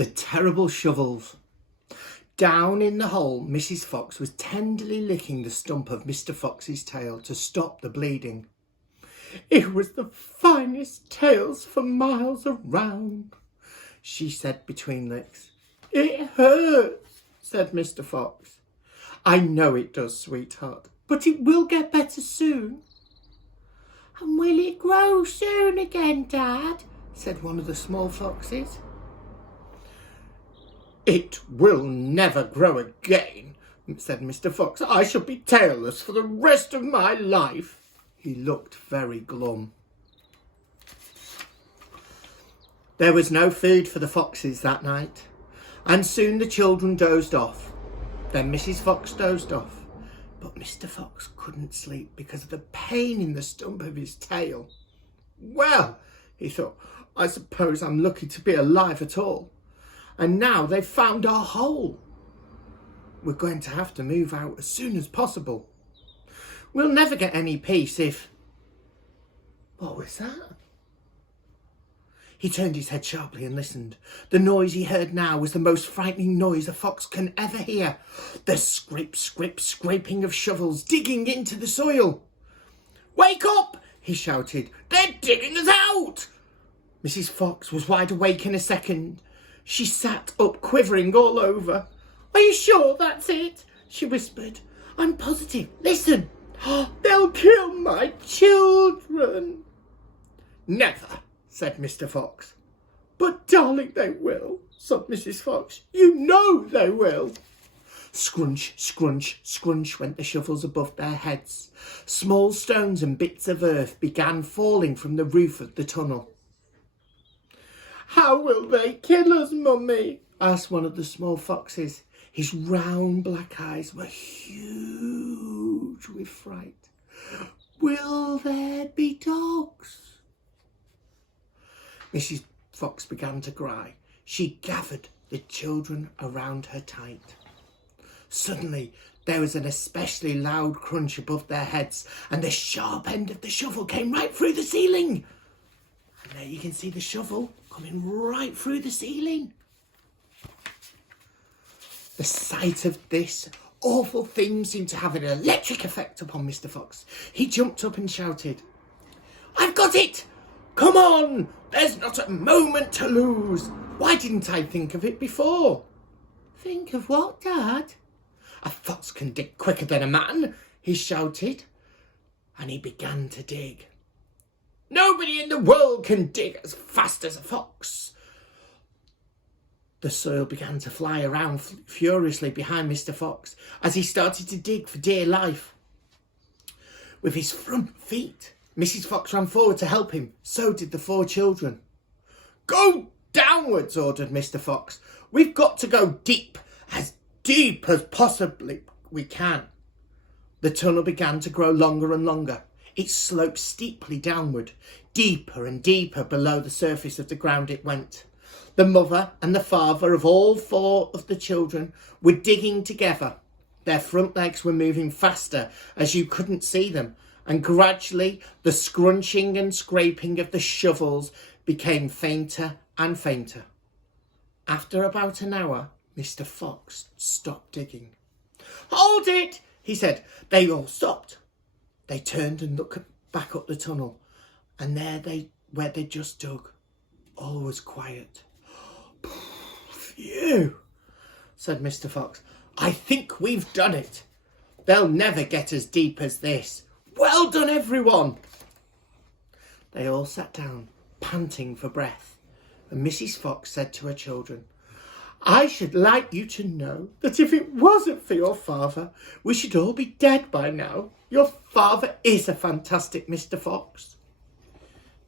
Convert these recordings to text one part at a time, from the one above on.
The terrible shovels. Down in the hole, Mrs. Fox was tenderly licking the stump of Mr. Fox's tail to stop the bleeding. "It was the finest tails for miles around," she said between licks. "It hurts," said Mr. Fox. "I know it does, sweetheart, but it will get better soon." "And will it grow soon again, Dad?" said one of the small foxes. "It will never grow again," said Mr. Fox. "I shall be tailless for the rest of my life." He looked very glum. There was no food for the foxes that night, and soon the children dozed off. Then Mrs. Fox dozed off, but Mr. Fox couldn't sleep because of the pain in the stump of his tail. "Well," he thought, "I suppose I'm lucky to be alive at all. And now they've found our hole. We're going to have to move out as soon as possible. We'll never get any peace if..." What was that? He turned his head sharply and listened. The noise he heard now was the most frightening noise a fox can ever hear. The scrape, scrape, scraping of shovels digging into the soil. "Wake up!" he shouted. "They're digging us out!" Mrs. Fox was wide awake in a second. She sat up, quivering all over. "Are you sure that's it?" she whispered. "I'm positive. Listen. They'll kill my children." "Never," said Mr. Fox. "But darling, they will," sobbed Mrs. Fox. "You know they will." Scrunch, scrunch, scrunch went the shovels above their heads. Small stones and bits of earth began falling from the roof of the tunnel. "How will they kill us, Mummy?" asked one of the small foxes. His round black eyes were huge with fright. "Will there be dogs?" Mrs. Fox began to cry. She gathered the children around her tight. Suddenly, there was an especially loud crunch above their heads, and the sharp end of the shovel came right through the ceiling. And there you can see the shovel coming right through the ceiling. The sight of this awful thing seemed to have an electric effect upon Mr. Fox. He jumped up and shouted, "I've got it! Come on! There's not a moment to lose! Why didn't I think of it before?" "Think of what, Dad?" "A fox can dig quicker than a man," he shouted, and he began to dig. "Nobody in the world can dig as fast as a fox." The soil began to fly around furiously behind Mr. Fox as he started to dig for dear life. With his front feet, Mrs. Fox ran forward to help him. So did the 4 children. "Go downwards," ordered Mr. Fox. "We've got to go deep as possibly we can." The tunnel began to grow longer and longer. It sloped steeply downward. Deeper and deeper below the surface of the ground it went. The mother and the father of all 4 of the children were digging together. Their front legs were moving faster as you couldn't see them, and gradually the scrunching and scraping of the shovels became fainter and fainter. After about an hour, Mr. Fox stopped digging. "Hold it!" he said. They all stopped. They turned and looked back up the tunnel, and where they just dug, all was quiet. "Phew," said Mr. Fox. "I think we've done it. They'll never get as deep as this. Well done, everyone." They all sat down, panting for breath, and Mrs. Fox said to her children, "I should like you to know that if it wasn't for your father, we should all be dead by now. Your father is a fantastic Mr. Fox."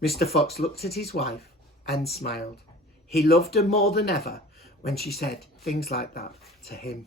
Mr. Fox looked at his wife and smiled. He loved her more than ever when she said things like that to him.